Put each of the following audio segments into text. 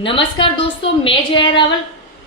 नमस्कार दोस्तों, मैं जया रावल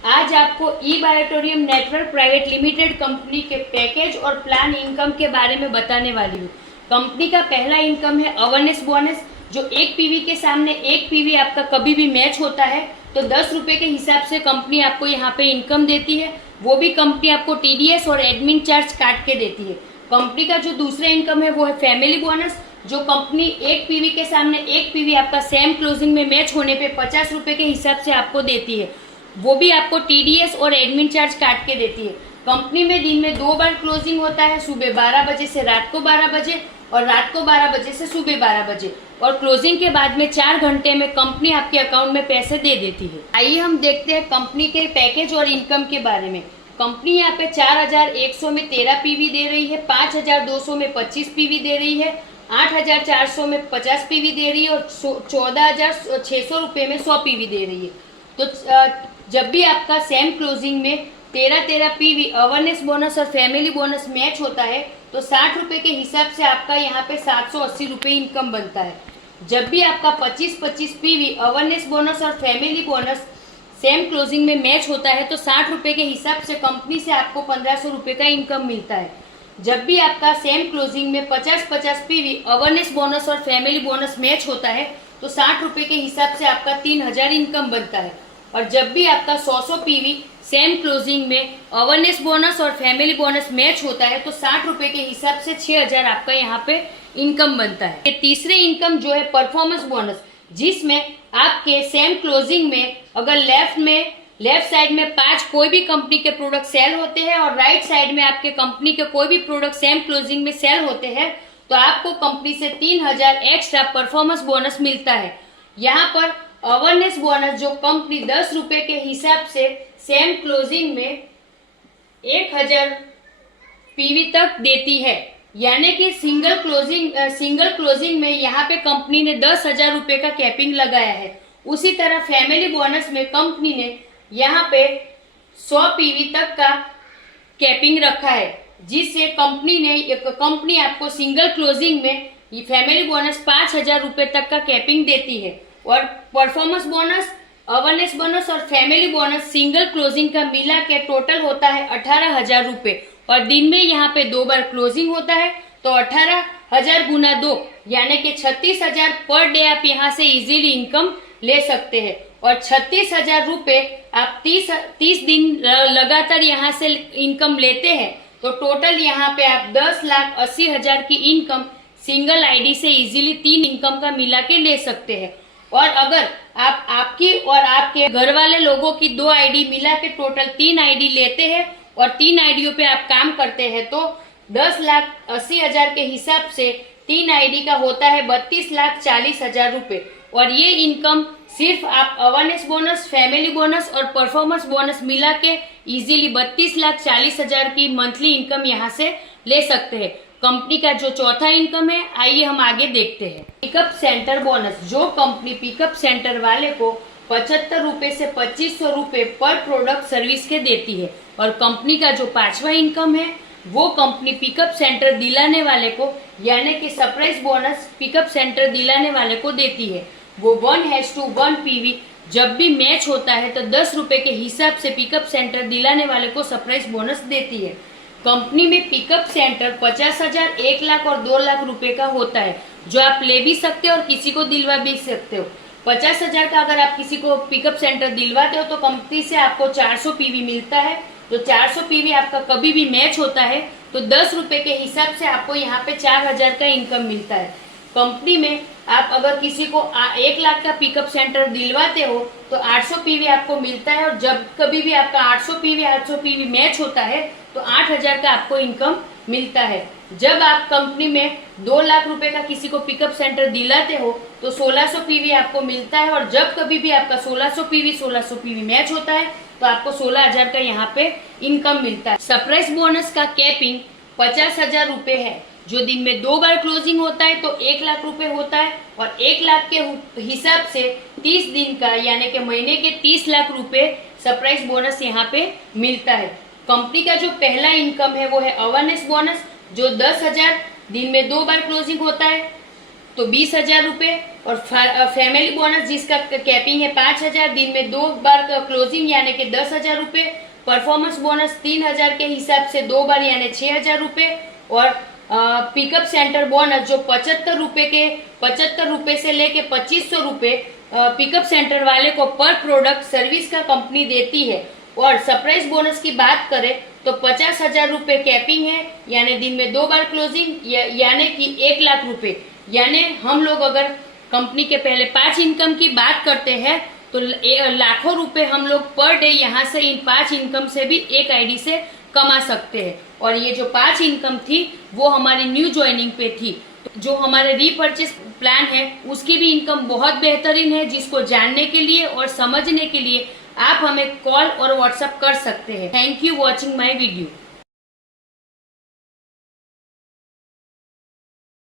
आज आपको ई बायोटोरियम नेटवर्क प्राइवेट लिमिटेड कंपनी के पैकेज और प्लान इनकम के बारे में बताने वाली हूँ। कंपनी का पहला इनकम है अवेयरनेस बोनस, जो एक पीवी के सामने एक पीवी आपका कभी भी मैच होता है तो 10 रुपए के हिसाब से कंपनी आपको यहाँ पे इनकम देती है। वो भी कंपनी आपको टीडीएस और एडमिन चार्ज काट के देती है। कंपनी का जो दूसरा इनकम है वो है फैमिली बोनस, जो कंपनी एक पीवी के सामने एक पीवी आपका सेम क्लोजिंग में मैच होने पे 50 रुपए के हिसाब से आपको देती है। वो भी आपको टीडीएस और एडमिन चार्ज काट के देती है। कंपनी में दिन में 2 बार क्लोजिंग होता है, सुबह 12 बजे से रात को 12 बजे और रात को 12 बजे से सुबह 12 बजे, और क्लोजिंग के बाद में 4 घंटे में कंपनी आपके अकाउंट में पैसे दे देती है। आइए हम देखते हैं कंपनी के पैकेज और इनकम के बारे में। कंपनी यहाँ पे 4100 में 13 पीवी दे रही है, 5200 में 25 पीवी दे रही है, 8400 में 50 पीवी दे रही है और 14600 रुपये में 100 पीवी दे रही है। तो जब भी आपका सेम क्लोजिंग में 13 पीवी अवेयरनेस बोनस और फैमिली बोनस मैच होता है तो 60 रुपये के हिसाब से आपका यहाँ पे 780 रुपये इनकम बनता है। जब भी आपका 25 पीवी अवेयरनेस बोनस और फैमिली बोनस सेम क्लोजिंग में मैच होता है तो 60 रुपये के हिसाब से कंपनी से आपको 1500 रुपये का इनकम मिलता है। जब भी आपका सेम क्लोजिंग में 50 पीवी अवेयरनेस बोनस और फैमिली बोनस मैच होता है तो 60 रुपये के हिसाब से आपका 3000 इनकम बनता है। और जब भी आपका 100 पीवी सेम क्लोजिंग में अवेयरनेस बोनस और फैमिली बोनस मैच होता है तो 60 रुपये के हिसाब से 6000 आपका यहाँ पे इनकम बनता है। ये तीसरे इनकम जो है परफॉर्मेंस बोनस, जिसमें आपके सेम क्लोजिंग में अगर लेफ्ट साइड में 5 कोई भी कंपनी के प्रोडक्ट सेल होते हैं और राइट साइड में आपके कंपनी के कोई भी प्रोडक्ट सेम क्लोजिंग में सेल होते हैं तो आपको कंपनी से 3000 एक्स्ट्रा परफॉर्मेंस बोनस मिलता है। यहाँ पर अवेयरनेस बोनस जो कंपनी 10 रुपए के हिसाब से सेम क्लोजिंग में 1000 पीवी तक देती है, यानी कि सिंगल क्लोजिंग में यहाँ पे कंपनी ने 10,000 रुपए का कैपिंग लगाया है। उसी तरह फैमिली बोनस में कंपनी ने यहाँ पे 100 पीवी तक का कैपिंग रखा है, जिससे कंपनी आपको सिंगल क्लोजिंग में ये फैमिली बोनस 5000 रुपए तक का कैपिंग देती है। और परफॉर्मेंस बोनस, अवेयरनेस बोनस और फैमिली बोनस सिंगल क्लोजिंग का मिला के टोटल होता है 18,000 रुपए, और दिन में यहाँ पे 2 बार क्लोजिंग होता है तो 18,000 गुना 2 यानी कि 36,000 पर डे आप यहाँ से इजीली इनकम ले सकते हैं। और 36,000 रुपए आप 30 दिन लगातार यहाँ से इनकम लेते हैं तो टोटल यहाँ पे आप 10,80,000 की इनकम सिंगल आईडी से इजीली 3 इनकम का मिला के ले सकते हैं। और अगर आप आपकी और आपके घर वाले लोगों की 2 आईडी मिला के टोटल 3 आईडी लेते हैं और 3 आईडियों पे आप काम करते हैं तो 10,80,000 के हिसाब से 3 आईडी का होता है 32,40,000 रुपए। और ये इनकम सिर्फ आप अवेयरनेस बोनस, फैमिली बोनस और परफॉर्मेंस बोनस मिला के इजीली 32,40,000 की मंथली इनकम यहाँ से ले सकते हैं। कंपनी का जो चौथा इनकम है, आइए हम आगे देखते हैं। पिकअप सेंटर बोनस, जो कंपनी पिकअप सेंटर वाले को 75 रुपए से 2500 रुपए पर प्रोडक्ट सर्विस के देती है। और कंपनी का जो 5वां इनकम है वो कंपनी पिकअप सेंटर दिलाने वाले को, यानी कि सरप्राइज बोनस पिकअप सेंटर दिलाने वाले को देती है। वो 1:1 पीवी जब भी मैच होता है तो 10 रुपए के हिसाब से पिकअप सेंटर दिलाने वाले को सरप्राइज बोनस देती है। कंपनी में पिकअप सेंटर 50,000, 1 लाख और 2 लाख रुपए का होता है, जो आप ले भी सकते हो और किसी को दिलवा भी सकते हो। 50,000 का अगर आप किसी को पिकअप सेंटर दिलवाते हो तो कंपनी से आपको 400 पीवी मिलता है। तो 400 पीवी आपका कभी भी मैच होता है तो 10 रुपए के हिसाब से आपको यहाँ पे 4000 का इनकम मिलता है। कंपनी में आप अगर किसी को 1 लाख का पिकअप सेंटर दिलवाते हो तो 800 पीवी आपको मिलता है, और जब कभी भी आपका 800 पीवी मैच होता है तो 8000 का आपको इनकम मिलता है। जब आप कंपनी में 2 लाख रुपए का किसी को पिकअप सेंटर दिलाते हो तो 1600 पीवी आपको मिलता है, और जब कभी भी आपका 1600 पीवी मैच होता है तो आपको 16,000 का यहाँ पे इनकम मिलता है। सरप्राइज बोनस का कैपिंग 50,000 रुपए है, जो दिन में 2 बार क्लोजिंग होता है तो 1 लाख रुपए होता है, और 1 लाख के हिसाब से 30 दिन का यानी कि महीने के 30 लाख रुपए सरप्राइज बोनस यहाँ पे मिलता है। कंपनी का जो पहला इनकम है वो है अवेयरनेस बोनस, जो 10,000 दिन में 2 बार क्लोजिंग होता है तो 20,000 रुपये, और फैमिली बोनस जिसका कैपिंग है 5,000, दिन में 2 बार क्लोजिंग यानी कि 10,000 रुपये, परफॉर्मेंस बोनस 3,000 के हिसाब से 2 बार यानी 6,000 रुपये, और पिकअप सेंटर बोनस जो 75 रुपये से लेके 2500 रुपये पिकअप सेंटर वाले को पर प्रोडक्ट सर्विस का कंपनी देती है। और सरप्राइज बोनस की बात करें तो 50,000 रुपये कैपिंग है, यानी दिन में 2 बार क्लोजिंग यानी कि 1 लाख रुपए। यानी हम लोग अगर कंपनी के पहले 5 इनकम की बात करते हैं तो लाखों रुपए हम लोग पर डे यहाँ से इन 5 इनकम से भी एक आईडी से कमा सकते हैं। और ये जो 5 इनकम थी वो हमारी न्यू ज्वाइनिंग पे थी। जो हमारे रीपर्चेस प्लान है उसकी भी इनकम बहुत बेहतरीन है, जिसको जानने के लिए और समझने के लिए आप हमें कॉल और व्हाट्सएप कर सकते हैं। Thank you watching my video.